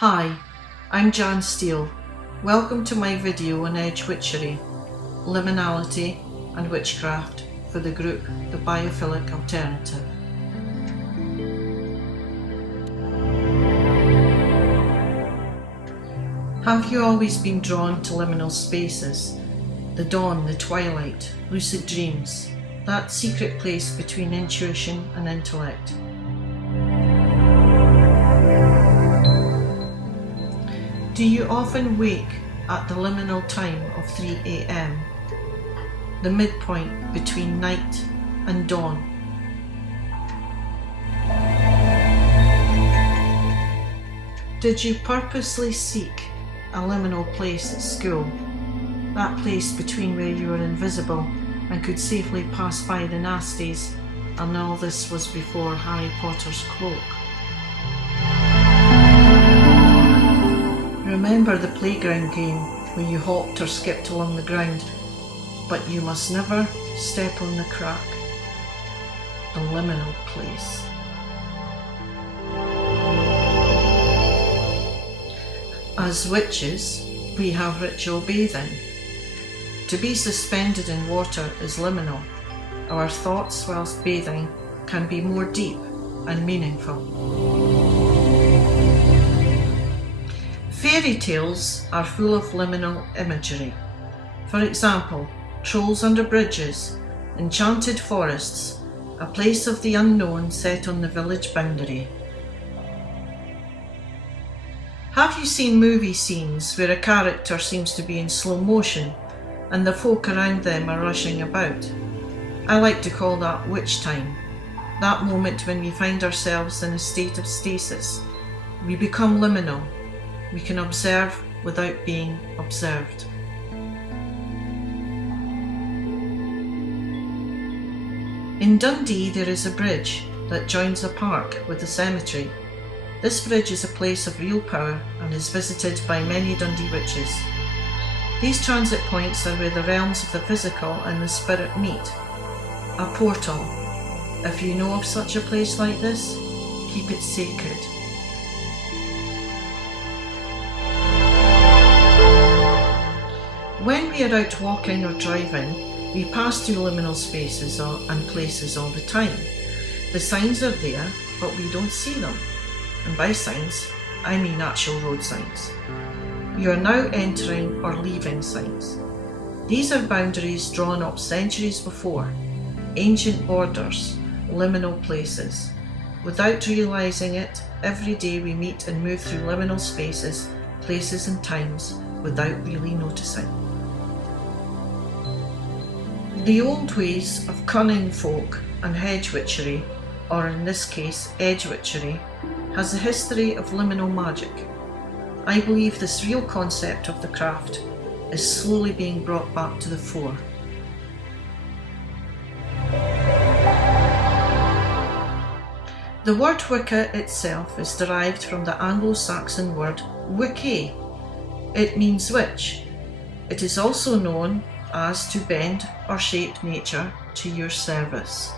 Hi, I'm Jan Steele. Welcome to my video on Edge Witchery, Liminality and Witchcraft for the group The Biophilic Alternative. Have you always been drawn to liminal spaces? The dawn, the twilight, lucid dreams, that secret place between intuition and intellect. Do you often wake at the liminal time of 3 a.m., the midpoint between night and dawn? Did you purposely seek a liminal place at school, that place between where you were invisible and could safely pass by the nasties, and all this was before Harry Potter's cloak? Remember the playground game where you hopped or skipped along the ground, but you must never step on the crack, the liminal place. As witches, we have ritual bathing. To be suspended in water is liminal. Our thoughts whilst bathing can be more deep and meaningful. Fairy tales are full of liminal imagery. For example, trolls under bridges, enchanted forests, a place of the unknown set on the village boundary. Have you seen movie scenes where a character seems to be in slow motion and the folk around them are rushing about? I like to call that witch time, that moment when we find ourselves in a state of stasis. We become liminal. We can observe without being observed. In Dundee there is a bridge that joins a park with a cemetery. This bridge is a place of real power and is visited by many Dundee witches. These transit points are where the realms of the physical and the spirit meet. A portal. If you know of such a place like this, keep it sacred. When we are out walking or driving, we pass through liminal spaces and places all the time. The signs are there, but we don't see them. And by signs, I mean actual road signs. You are now entering or leaving signs. These are boundaries drawn up centuries before, ancient borders, liminal places. Without realising it, every day we meet and move through liminal spaces, places and times without really noticing. The old ways of cunning folk and hedge witchery, or in this case edge witchery, has a history of liminal magic. I believe this real concept of the craft is slowly being brought back to the fore. The word Wicca itself is derived from the Anglo-Saxon word Wicce. It means witch. It is also known as to bend or shape nature to your service.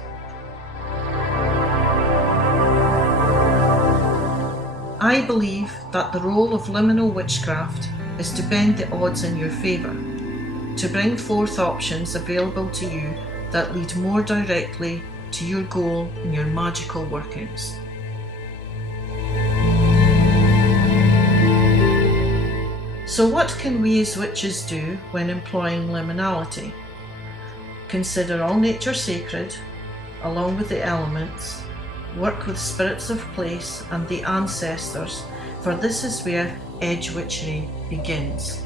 I believe that the role of liminal witchcraft is to bend the odds in your favour, to bring forth options available to you that lead more directly to your goal and your magical workings. So what can we as witches do when employing liminality? Consider all nature sacred, along with the elements. Work with spirits of place and the ancestors, for this is where edge witchery begins.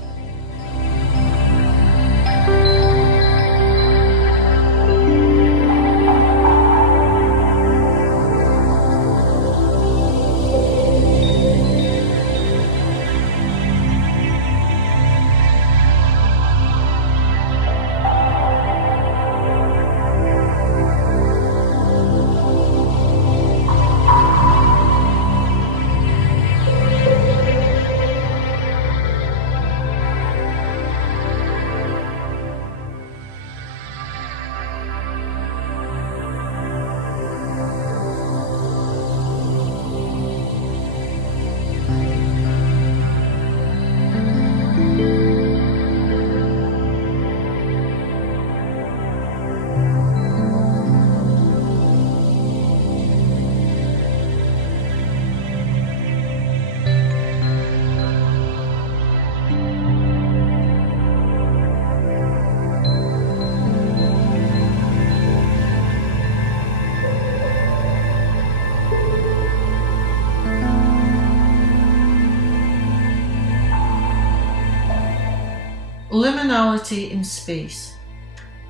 Liminality in space.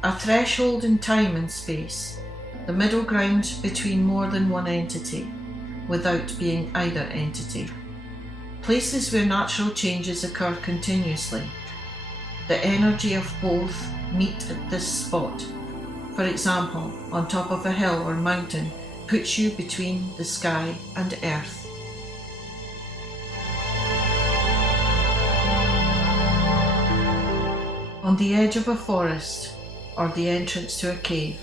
A threshold in time and space, the middle ground between more than one entity, without being either entity. Places where natural changes occur continuously. The energy of both meet at this spot. For example, on top of a hill or mountain puts you between the sky and earth. On the edge of a forest, or the entrance to a cave.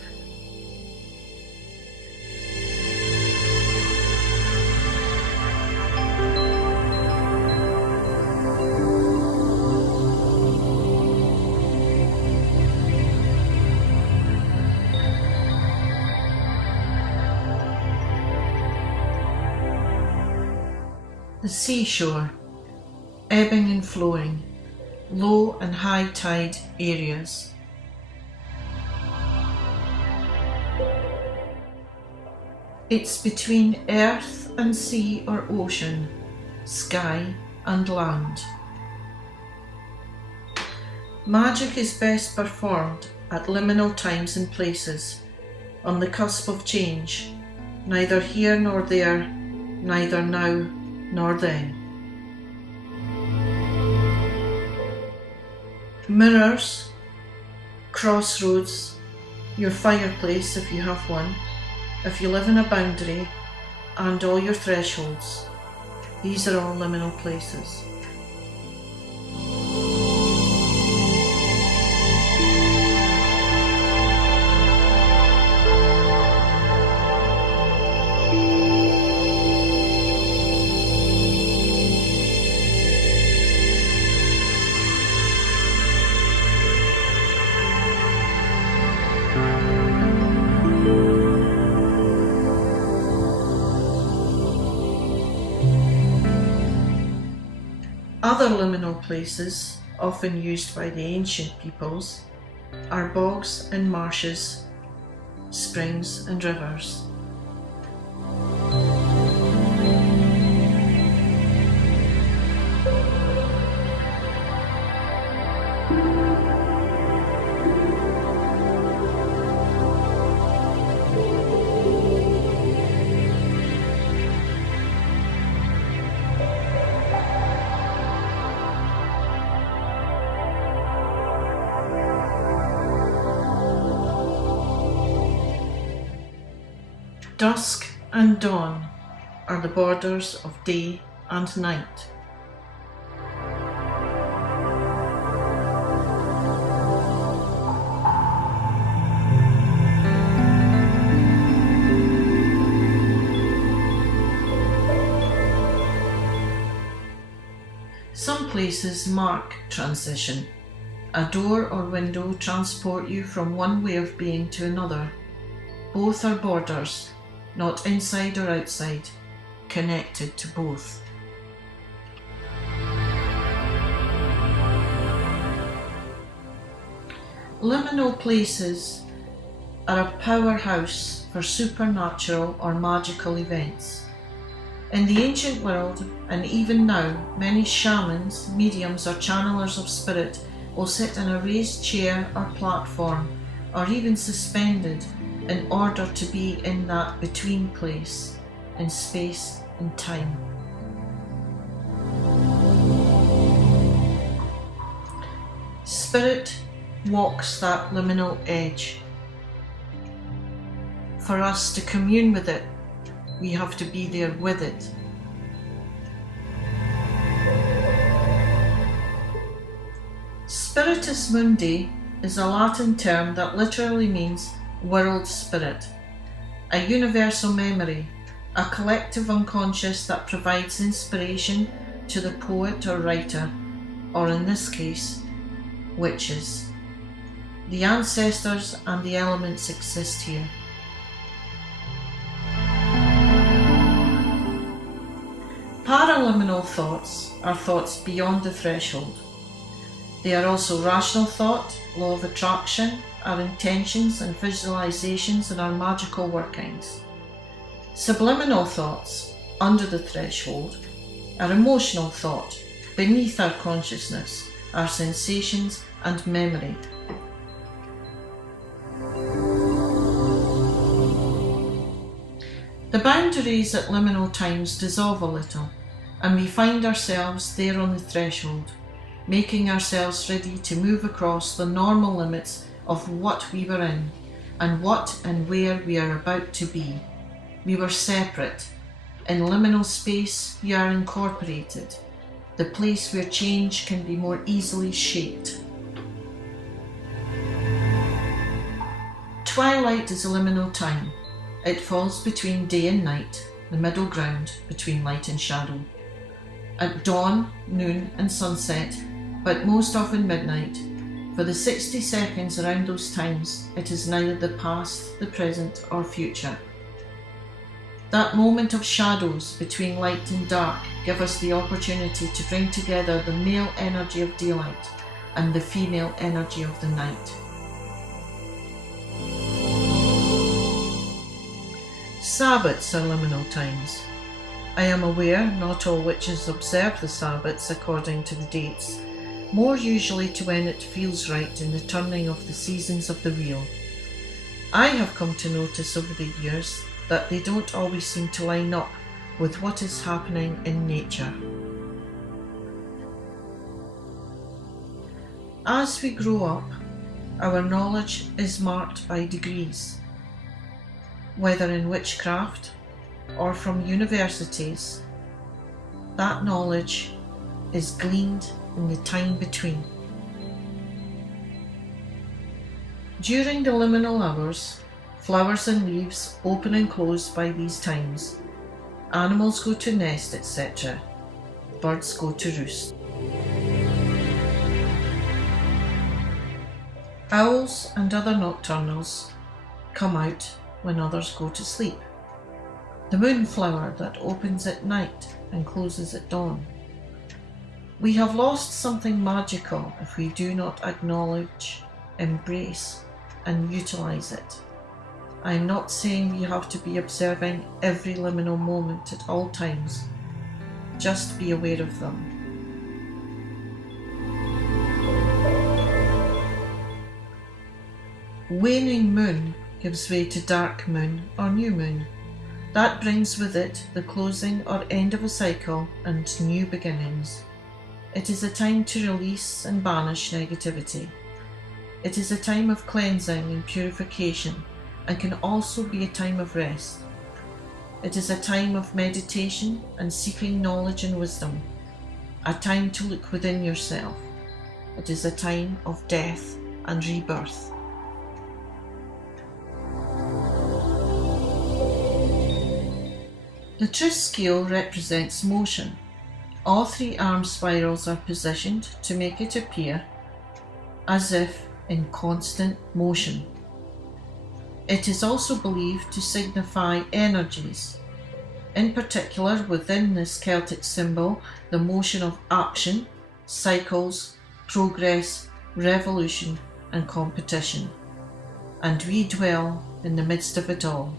The seashore, ebbing and flowing, low and high tide areas. It's between earth and sea or ocean, sky and land. Magic is best performed at liminal times and places, on the cusp of change, neither here nor there, neither now nor then. Mirrors, crossroads, your fireplace if you have one, if you live in a boundary, and all your thresholds. These are all liminal places. Other liminal places, often used by the ancient peoples, are bogs and marshes, springs and rivers. Dusk and dawn are the borders of day and night. Some places mark transition. A door or window transport you from one way of being to another. Both are borders, not inside or outside, connected to both. Liminal places are a powerhouse for supernatural or magical events. In the ancient world, and even now, many shamans, mediums or channelers of spirit will sit in a raised chair or platform, or even suspended, in order to be in that between place, in space and time. Spirit walks that liminal edge. For us to commune with it, we have to be there with it. Spiritus Mundi is a Latin term that literally means world spirit, a universal memory, a collective unconscious that provides inspiration to the poet or writer, or in this case, witches. The ancestors and the elements exist here. Paraliminal thoughts are thoughts beyond the threshold. They are also rational thought, law of attraction, our intentions and visualizations and our magical workings. Subliminal thoughts, under the threshold, are emotional thought, beneath our consciousness, our sensations and memory. The boundaries at liminal times dissolve a little, and we find ourselves there on the threshold, making ourselves ready to move across the normal limits of what we were in, and what and where we are about to be. We were separate. In liminal space, we are incorporated, the place where change can be more easily shaped. Twilight is a liminal time. It falls between day and night, the middle ground between light and shadow. At dawn, noon and sunset, but most often midnight, for the 60 seconds around those times, it is neither the past, the present or future. That moment of shadows between light and dark give us the opportunity to bring together the male energy of daylight and the female energy of the night. Sabbats are liminal times. I am aware not all witches observe the Sabbats according to the dates, more usually to when it feels right in the turning of the seasons of the wheel. I have come to notice over the years that they don't always seem to line up with what is happening in nature. As we grow up, our knowledge is marked by degrees, whether in witchcraft or from universities. That knowledge is gleaned in the time between. During the liminal hours, flowers and leaves open and close by these times. Animals go to nest, etc. Birds go to roost. Owls and other nocturnals come out when others go to sleep. The moonflower that opens at night and closes at dawn. We have lost something magical if we do not acknowledge, embrace, and utilize it. I am not saying we have to be observing every liminal moment at all times. Just be aware of them. Waning moon gives way to dark moon or new moon. That brings with it the closing or end of a cycle and new beginnings. It is a time to release and banish negativity. It is a time of cleansing and purification, and can also be a time of rest. It is a time of meditation and seeking knowledge and wisdom, a time to look within yourself. It is a time of death and rebirth. The truth scale represents motion. All three arm spirals are positioned to make it appear as if in constant motion. It is also believed to signify energies. In particular, within this Celtic symbol, the motion of action, cycles, progress, revolution and competition. And we dwell in the midst of it all.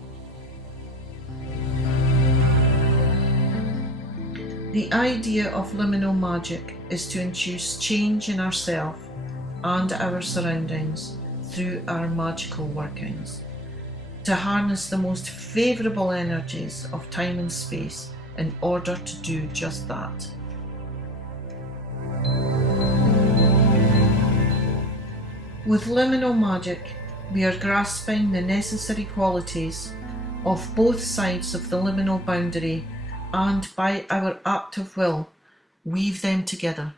The idea of liminal magic is to induce change in ourselves and our surroundings through our magical workings, to harness the most favourable energies of time and space in order to do just that. With liminal magic, we are grasping the necessary qualities of both sides of the liminal boundary and by our act of will, weave them together.